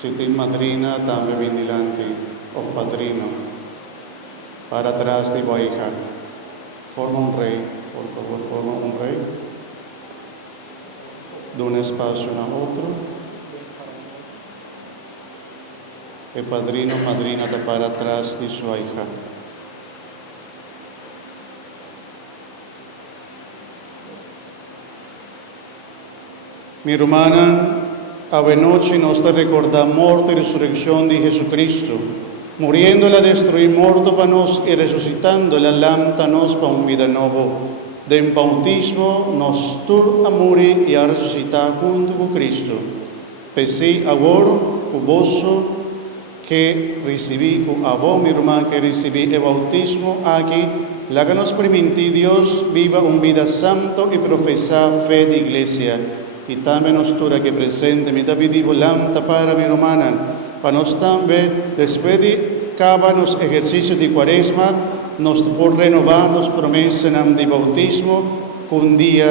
Si te madrina, también vindilanti, o padrino, para atrás de hija. Forma un rey, por favor, forma un rey. De un espacio a otro. El padrino, madrina, de para atrás de su hija. Mi hermana, avenoche nos recuerda muerte y resurrección de Jesucristo, muriendo la destruir muerto para nos y resucitando la lanta nos para un vida nuevo. Del bautismo nos tur a morir y a resucitar junto con Cristo. Pese ahora, cuboso que recibí, a vos, mi hermana, que recibí el bautismo aquí, la que nos permite Dios viva una vida santa y profesar fe de iglesia. Y también nos tura que presente mi David volanta para mi hermana, para nos también, después de acabar los ejercicios de cuaresma, nos por renovar nos promesas de bautismo, con día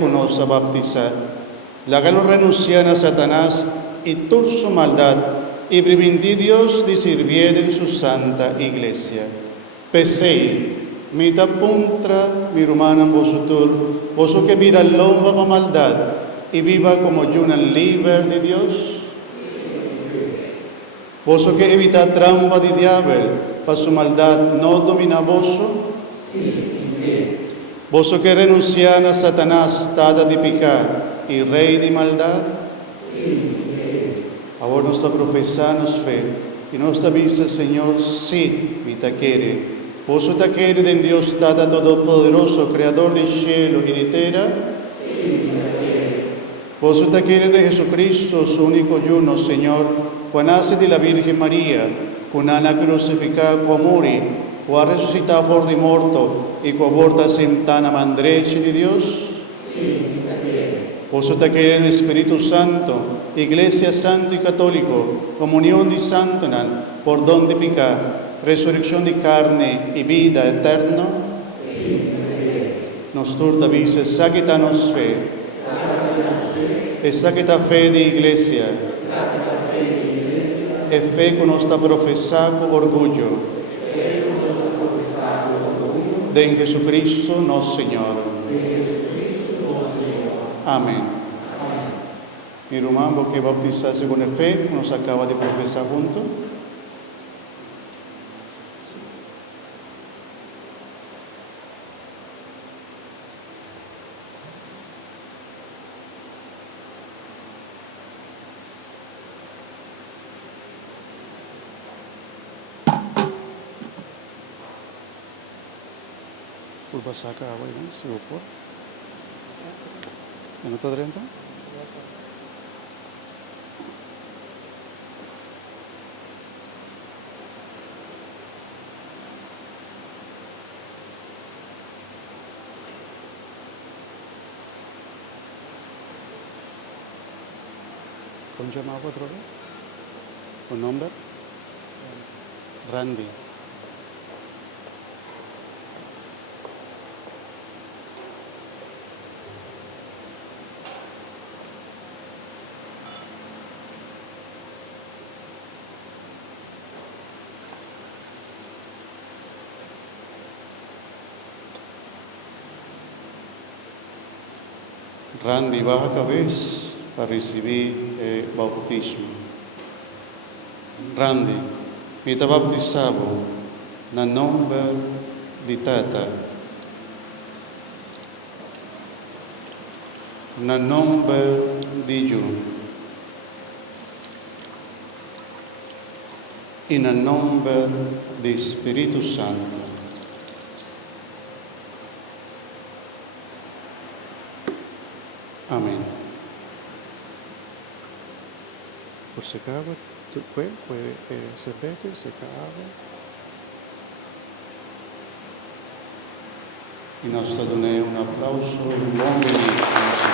con nos a bautizar. La que nos renuncian a Satanás y toda su maldad, y permitir Dios de servir en su santa iglesia. Pesei, mi da puntra, mi hermana vosotros, vosotros que mira lomba para maldad y viva como una libre de Dios. Vosotros que evita trampa de diablo, para su maldad no domina vosotros. Vosotros que renuncian a Satanás, tada de pecar y rey de maldad. Ahora nos está profesando fe y nos está vista, Señor, sí, mi te quiere. Vos te quiere de Dios Tata Todopoderoso, Creador del cielo y de tierra. Vos te quiere de Jesucristo, su único yuno, Señor, cuando nace de la Virgen María, con Ana crucificada, con muri, con resucitar por de muerto y con aborta sentana mandreche de Dios. Vos te quiere en el Espíritu Santo, Iglesia Santo y Católico, comunión de santo, por don de picar, resurrección de carne y vida eterna. Nos turta dice, saquitanos fe, e saquita fe de iglesia, e fe con nuestra profesado orgullo, de en Jesucristo nuestro Señor. Amén. Mi hermano que bautizarse con fe, nos acaba de profesar juntos. Pulpa saca agua y más, ¿no? ¿Minuto 30? ¿Cómo llamaba otro vez? ¿Un nombre? Randy. Randy, baja cabeza para recibir el bautismo. Randy, mi te bautizavo na nome di Tata, na nome di Giù, e na nome di Spirito Santo. Amén. Por se acaba, puede servete, se acaba. Y nos da un aplauso, un buen benedizione.